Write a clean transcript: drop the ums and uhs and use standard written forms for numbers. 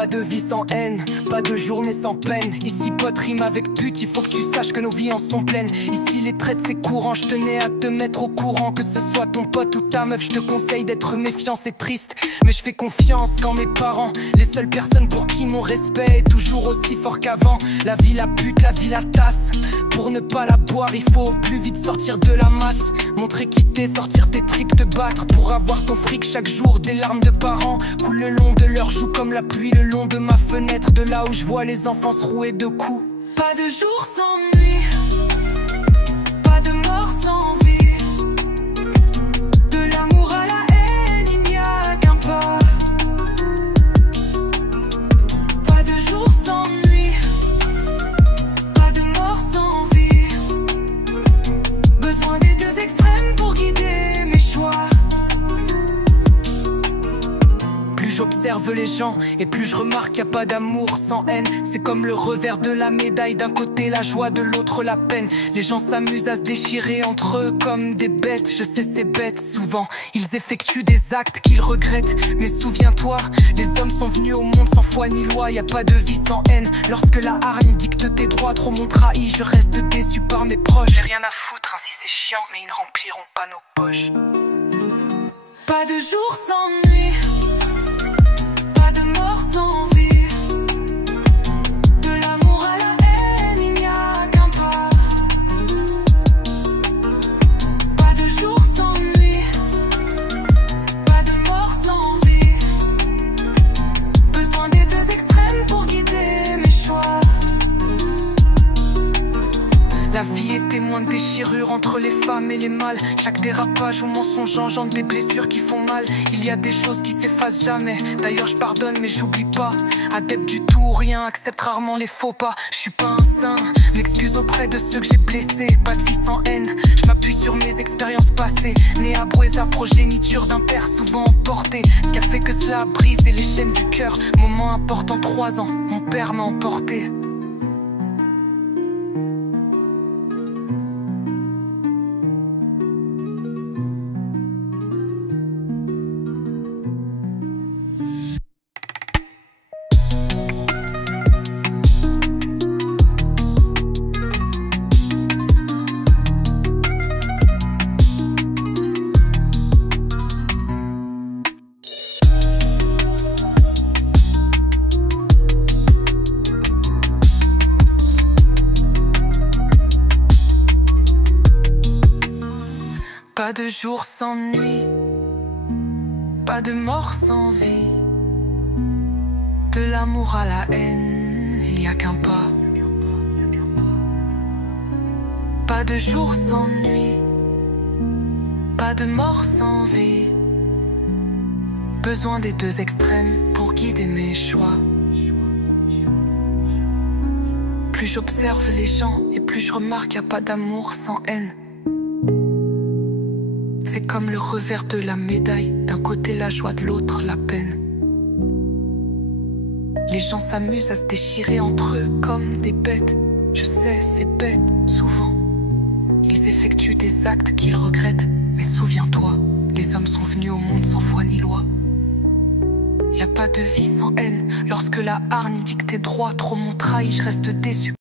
Pas de vie sans haine, pas de journée sans peine. Ici pote rime avec pute, il faut que tu saches que nos vies en sont pleines. Ici les traites c'est courant, je tenais à te mettre au courant. Que ce soit ton pote ou ta meuf, je te conseille d'être méfiant, c'est triste. Mais je fais confiance quand mes parents, les seules personnes pour qui mon respect est toujours aussi fort qu'avant. La vie la pute, la vie la tasse. Pour ne pas la boire, il faut plus vite sortir de la masse. Montrer qui t'es, sortir tes tripes, te battre pour avoir ton fric chaque jour. Des larmes de parents coulent le long de leurs joues comme la pluie le long de ma fenêtre. De là où je vois les enfants se rouer de coups. Pas de jour sans nuit, pas de mort sans vie. De l'amour à la haine, il n'y a qu'un pas. Pas de jour sans nuit, pas de mort sans vie. Besoin des deux extrêmes pour guider mes choix. Plus j'observe les gens et plus je remarque qu'il n'y a pas d'amour sans haine. C'est comme le revers de la médaille, d'un côté la joie, de l'autre la peine. Les gens s'amusent à se déchirer entre eux comme des bêtes. Je sais c'est bête, souvent ils effectuent des actes qu'ils regrettent. Mais souviens-toi, les hommes sont venus au monde sans foi ni loi. Y a pas de vie sans haine. Lorsque la hargne dicte tes droits, trop m'ont trahi, je reste déçu par mes proches. J'ai rien à foutre, ainsi c'est chiant, mais ils ne rempliront pas nos poches. Pas de jour sans nuit, pas de mort sans vie. De l'amour à la haine, il n'y a qu'un pas. Pas de jour sans nuit, pas de mort sans vie. Besoin des deux extrêmes pour guider mes choix. La vie est témoin de déchirures entre les femmes et les mâles. Chaque dérapage ou mensonge engendre des blessures qui font mal. Il y a des choses qui s'effacent jamais. D'ailleurs je pardonne mais j'oublie pas. Adepte du tout ou rien, accepte rarement les faux pas. Je suis pas un saint, m'excuse auprès de ceux que j'ai blessés. Pas de vie sans haine, je m'appuie sur mes expériences passées. Né à Broueza, progéniture d'un père souvent emporté. Ce qui a fait que cela a brisé les chaînes du cœur. Moment important, 3 ans, mon père m'a emporté. Pas de jour sans nuit, pas de mort sans vie. De l'amour à la haine, il n'y a qu'un pas. Pas de jour sans nuit, pas de mort sans vie. Besoin des deux extrêmes pour guider mes choix. Plus j'observe les gens et plus je remarque qu'il n'y a pas d'amour sans haine. C'est comme le revers de la médaille, d'un côté la joie, de l'autre la peine. Les gens s'amusent à se déchirer entre eux comme des bêtes. Je sais, c'est bête, souvent. Ils effectuent des actes qu'ils regrettent. Mais souviens-toi, les hommes sont venus au monde sans foi ni loi. Y a pas de vie sans haine. Lorsque la hargne dicte tes droits, trop m'ont trahi, je reste déçu.